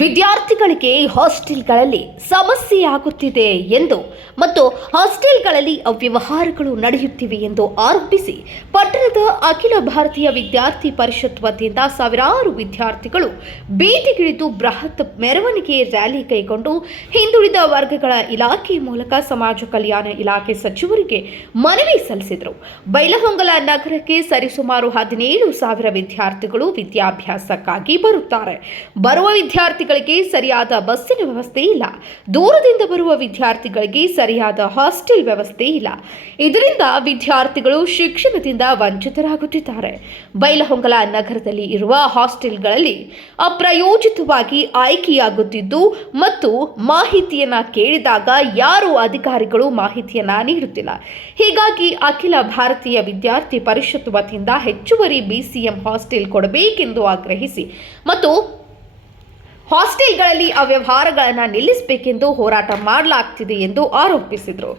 ವಿದ್ಯಾರ್ಥಿಗಳಿಗೆ ಹಾಸ್ಟೆಲ್ಗಳಲ್ಲಿ ಸಮಸ್ಯೆಯಾಗುತ್ತಿದೆ ಎಂದು ಮತ್ತು ಹಾಸ್ಟೆಲ್ಗಳಲ್ಲಿ ಅವ್ಯವಹಾರಗಳು ನಡೆಯುತ್ತಿವೆ ಎಂದು ಆರೋಪಿಸಿ ಪಟ್ಟಣದ ಅಖಿಲ ಭಾರತೀಯ ವಿದ್ಯಾರ್ಥಿ ಪರಿಷತ್ ವತಿಯಿಂದ ಸಾವಿರಾರು ವಿದ್ಯಾರ್ಥಿಗಳು ಬೀದಿಗಿಳಿದು ಬೃಹತ್ ಮೆರವಣಿಗೆ ರ್ಯಾಲಿ ಕೈಗೊಂಡು ಹಿಂದುಳಿದ ವರ್ಗಗಳ ಇಲಾಖೆ ಮೂಲಕ ಸಮಾಜ ಕಲ್ಯಾಣ ಇಲಾಖೆ ಸಚಿವರಿಗೆ ಮನವಿ ಸಲ್ಲಿಸಿದರು. ಬೈಲಹೊಂಗಲ ನಗರಕ್ಕೆ ಸರಿಸುಮಾರು ಹದಿನೇಳು ಸಾವಿರ ವಿದ್ಯಾರ್ಥಿಗಳು ವಿದ್ಯಾಭ್ಯಾಸಕ್ಕಾಗಿ ಬರುತ್ತಾರೆ. ಬರುವ ವಿದ್ಯಾರ್ಥಿಗಳಿಗೆ ಸರಿಯಾದ ಬಸ್ಸಿನ ವ್ಯವಸ್ಥೆ ಇಲ್ಲ. ದೂರದಿಂದ ಬರುವ ವಿದ್ಯಾರ್ಥಿಗಳಿಗೆ ಸರಿಯಾದ ಹಾಸ್ಟೆಲ್ ವ್ಯವಸ್ಥೆ ಇಲ್ಲ. ಇದರಿಂದ ವಿದ್ಯಾರ್ಥಿಗಳು ಶಿಕ್ಷಣದಿಂದ ವಂಚಿತರಾಗುತ್ತಿದ್ದಾರೆ. ಬೈಲಹೊಂಗಲ ನಗರದಲ್ಲಿ ಇರುವ ಹಾಸ್ಟೆಲ್ಗಳಲ್ಲಿ ಅಪ್ರಯೋಜಿತವಾಗಿ ಆಯ್ಕೆಯಾಗುತ್ತಿದ್ದು ಮತ್ತು ಮಾಹಿತಿಯನ್ನ ಕೇಳಿದಾಗ ಯಾರು ಅಧಿಕಾರಿಗಳು ಮಾಹಿತಿಯನ್ನ ನೀಡುತ್ತಿಲ್ಲ. ಹೀಗಾಗಿ ಅಖಿಲ ಭಾರತೀಯ ವಿದ್ಯಾರ್ಥಿ ಪರಿಷತ್ ವತಿಯಿಂದ ಹೆಚ್ಚುವರಿ ಬಿಸಿಎಂ ಹಾಸ್ಟೆಲ್ ಕೊಡಬೇಕೆಂದು ಆಗ್ರಹಿಸಿ ಮತ್ತು ಹಾಸ್ಟೆಲ್ಗಳಲ್ಲಿ ಅವ್ಯವಹಾರಗಳನ್ನು ನಿಲ್ಲಿಸಬೇಕೆಂದು ಹೋರಾಟ ಮಾಡಲಾಗ್ತಿದೆ ಎಂದು ಆರೋಪಿಸಿದರು.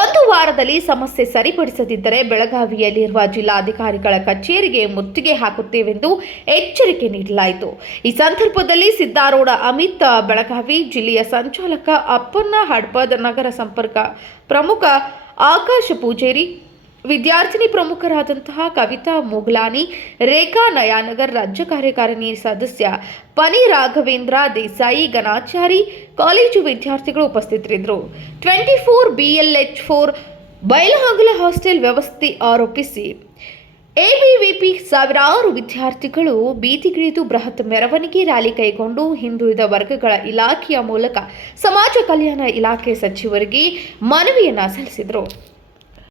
ಒಂದು ವಾರದಲ್ಲಿ ಸಮಸ್ಯೆ ಸರಿಪಡಿಸದಿದ್ದರೆ ಬೆಳಗಾವಿಯಲ್ಲಿರುವ ಜಿಲ್ಲಾಧಿಕಾರಿಗಳ ಕಚೇರಿಗೆ ಮುತ್ತಿಗೆ ಹಾಕುತ್ತೇವೆಂದು ಎಚ್ಚರಿಕೆ ನೀಡಲಾಯಿತು. ಈ ಸಂದರ್ಭದಲ್ಲಿ ಸಿದ್ದಾರೂಢ ಅಮಿತ್, ಬೆಳಗಾವಿ ಜಿಲ್ಲೆಯ ಸಂಚಾಲಕ ಅಪ್ಪನ್ನ ಹಡ್ಪದ ನಗರ ಸಂಪರ್ಕ ಪ್ರಮುಖ ಆಕಾಶ ಪೂಜೇರಿ ವಿದ್ಯಾರ್ಥಿನಿ ಪ್ರಮುಖರಾದಂತಹ ಕವಿತಾ ಮುಗ್ಲಾನಿ, ರೇಖಾ ನಯಾನಗರ್ ರಾಜ್ಯ ಕಾರ್ಯಕಾರಿಣಿ ಸದಸ್ಯ ಪನಿ ರಾಘವೇಂದ್ರ, ದೇಸಾಯಿ ಗಣಾಚಾರಿ, ಕಾಲೇಜು ವಿದ್ಯಾರ್ಥಿಗಳು ಉಪಸ್ಥಿತರಿದ್ದರು. Twenty four BLH four Bailahongal hostel ವ್ಯವಸ್ಥೆ ಆರೋಪಿಸಿ. ಎಬಿವಿಪಿ ಸಾವಿರಾರು ವಿದ್ಯಾರ್ಥಿಗಳು ಬೀದಿಗಿಳಿದು ಬೃಹತ್ ಮೆರವಣಿಗೆ ರ್ಯಾಲಿ ಕೈಗೊಂಡು ಹಿಂದುಳಿದ ವರ್ಗಗಳ ಇಲಾಖೆಯ ಮೂಲಕ ಸಮಾಜ ಕಲ್ಯಾಣ ಇಲಾಖೆ ಸಚಿವರಿಗೆ ಮನವಿಯನ್ನು ಸಲ್ಲಿಸಿದರು.